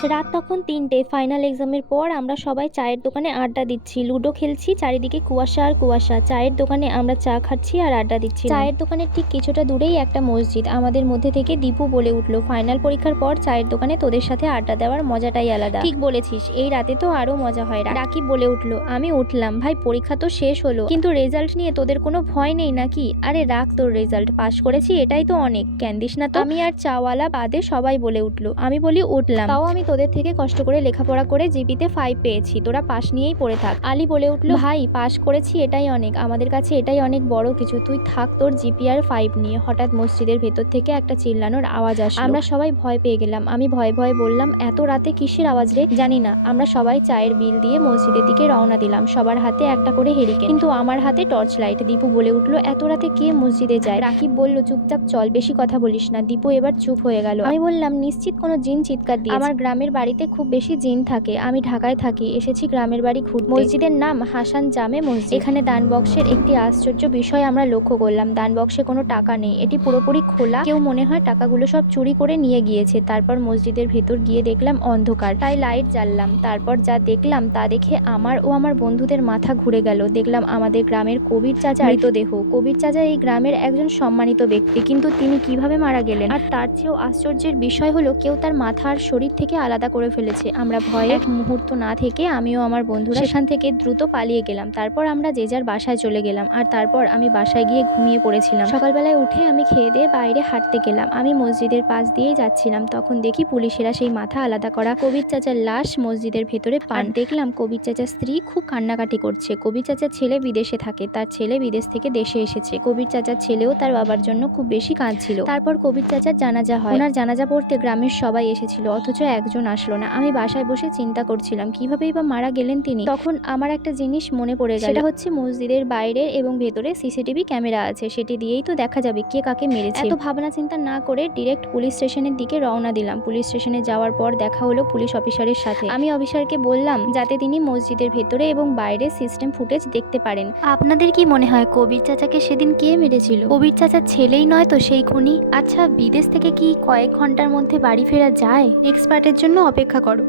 রাত তখন ৩টে। ফাইনাল এক্সামের পর আমরা সবাই চায়ের দোকানে আড্ডা দিচ্ছি, লুডো খেলছি, চারিদিকে কুয়াশা আর কুয়াশা। চায়ের দোকানে আমরা চা খাচ্ছি আর আড্ডা দিচ্ছি। চায়ের দোকানের ঠিক কিছুটা দূরেই একটা মসজিদ। আমাদের মধ্যে থেকে দীপু বলে উঠলো, ফাইনাল পরীক্ষার পর চায়ের দোকানে তোদের সাথে আড্ডা দেওয়ার মজাটাই আলাদা। ঠিক বলেছিস, এই রাতে তো আরো মজা হয়। রাকিব বলে উঠলো, আমি উঠলাম। ভাই পরীক্ষা তো শেষ হলো, কিন্তু রেজাল্ট নিয়ে তোদের কোনো ভয় নেই নাকি? আরে রাখ তোর রেজাল্ট, পাশ করেছি এটাই তো অনেক, ক্যান্দিস না তো। আমি আর চাওয়ালা বাদে সবাই বলে উঠলো। আমি বলি, উঠলাম, তাও আমি তোদের থেকে কষ্ট করে লেখাপড়া করে জিপিতে 5 পেয়েছি, তোরা পাশ নিয়েই পড়ে থাক। আলী বলে উঠলো, ভাই পাশ করেছি এটাই অনেক, আমাদের কাছে এটাই অনেক বড় কিছু, তুই থাক তোর জিপি আর 5 নিয়ে। হঠাৎ মসজিদের ভেতর থেকে একটা চিল্লানোর আওয়াজ আসলো। আমরা সবাই ভয় পেয়ে গেলাম। আমি ভয়ে ভয়ে বললাম, এত রাতে কিসের আওয়াজ রে? জানি না। আমরা সবাই চায়ের বিল দিয়ে মসজিদের দিকে রওনা দিলাম, সবার হাতে একটা করে হেরিকেন, কিন্তু আমার হাতে টর্চ লাইট। দীপু বলে উঠলো, এত রাতে কে মসজিদে যায়? রাকিব বলল, চুপচাপ চল, বেশি কথা বলিস না। দীপু এবার চুপ হয়ে গেল। আমি বললাম, নিশ্চিত কোনো জিন চিৎকার দিয়ে? আমার গ্রামের বাড়িতে খুব বেশি জিন থাকে, আমি ঢাকায় থাকি, এসেছি গ্রামের বাড়ি ঘুরতে। মসজিদের নাম হাসান জামে মসজিদ। এখানে দান বক্সের একটি আশ্চর্য বিষয় আমরা লক্ষ্য করলাম। দান বক্সে কোনো টাকা নেই, এটি পুরোপুরি খোলা। কেউ মনে হয় টাকাগুলো সব চুরি করে নিয়ে গিয়েছে। তারপর মসজিদের ভেতর গিয়ে দেখলাম অন্ধকার, তাই লাইট জ্বাললাম। তারপর যা দেখলাম তা দেখে আমার ও আমার বন্ধুদের মাথা ঘুরে গেল। দেখলাম আমাদের গ্রামের কবির চাচার মৃতদেহ। কবির চাচা এই গ্রামের একজন সম্মানিত ব্যক্তি, কিন্তু তিনি কিভাবে মারা গেলেন? আর তার চেয়েও আশ্চর্যের বিষয় হলো, কেউ তার মাথা আর শরীর থেকে আলাদা করে ফেলেছে। আমরা ভয়ে এক মুহূর্ত না থেকে আমিও আমার বন্ধুরা সেখান থেকে দ্রুত পালিয়ে গেলাম। তারপর আমরা যে যার বাসায় চলে গেলাম, আর তারপর আমি বাসায় গিয়ে ঘুমিয়ে পড়েছিলাম। সকালবেলায় উঠে আমি খেয়ে দিয়ে বাইরে হাঁটতে গেলাম। আমি মসজিদের পাশ দিয়েই যাচ্ছিলাম, তখন দেখি পুলিশেরা সেই মাথা আলাদা করা কবির চাচার লাশ মসজিদের ভেতরে পান। দেখলাম কবির চাচার স্ত্রী খুব কান্নাকাটি করছে। কবির চাচার ছেলে বিদেশে থাকে, তার ছেলে বিদেশ থেকে দেশে এসেছে। কবির চাচার ছেলেও তার বাবার জন্য খুব বেশি কাঁদছিল। তারপর কবির চাচার জানাজা হয়। ওনার জানাজা পড়তে গ্রামের সবাই এসেছিল, অথচ একজন আসলো না। আমি বাসায় বসে চিন্তা করছিলাম কিভাবেই বা মারা গেলেন তিনি। তখন আমার একটা জিনিস মনে পড়ে গেল, সেটা হচ্ছে মসজিদের বাইরে এবং ভেতরে সিসিটিভি ক্যামেরা আছে, সেটি দিয়েই তো দেখা যাবে কে কাকে মেরেছে। এত ভাবনা চিন্তা না করে ডিরেক্ট পুলিশ স্টেশনের দিকে রওনা দিলাম। পুলিশ স্টেশনে যাওয়ার পর দেখা হলো পুলিশ অফিসারের সাথে। আমি অফিসারকে বললাম যাতে তিনি মসজিদের ভেতরে এবং বাইরে সিস্টেম ফুটেজ দেখতে পারেন। আপনাদের কি মনে হয় কবির চাচাকে সেদিন কে মেরেছিল? কবির চাচার ছেলেই নয় তো সেই খুনি? আচ্ছা, বিদেশ থেকে কি কয়েক ঘন্টার মধ্যে বাড়ি ফেরা যায়? নেক্সট পার্টের জন্য অপেক্ষা করো।